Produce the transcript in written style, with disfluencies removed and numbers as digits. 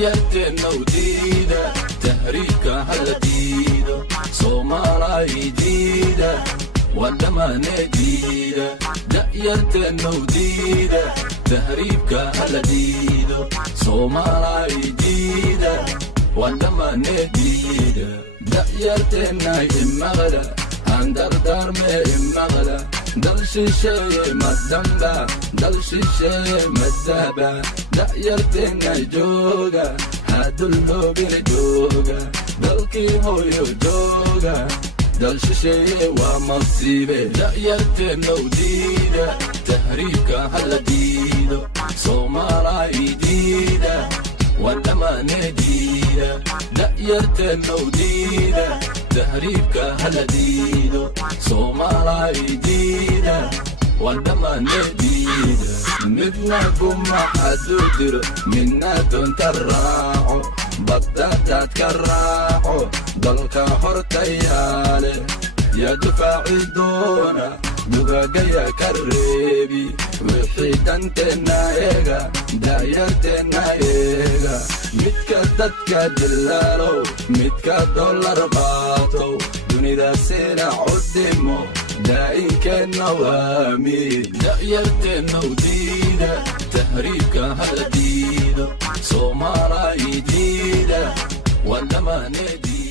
da'yarteenna u diida tahriibka hala diido Soomaalay diida wadamane diida da'yarteenna u diida tahriibka hala diido Soomaalay diida wadamane diida da'yarteenna imaqla handardarme imaqla dal shisheeye madamba dal shisheeye madaba da'yarteenna jooga hadulloobina jooga dalkii hooyo jooga dal shisheeye waa masiibe da'yarteenna u diida tahriibka hala diido Soomaalay diida wadamane diida da'yarteenna u diida tahriibka hala diido Soomaalay diida wadamane diida midna guma hadduu diro midna doonta raaco baddaadaad ka raaco dalka hortayaale yaa dufaaci doona dugagaya ka reebi wixii danteenna eega da'yarteenna eega midka dadka dilaalow midka dollar baatow dunidaasina cudimo daa'inkeenna waa mid da'yarteenna u diida tahriibka hala diido Soomaalay diida wadamane diida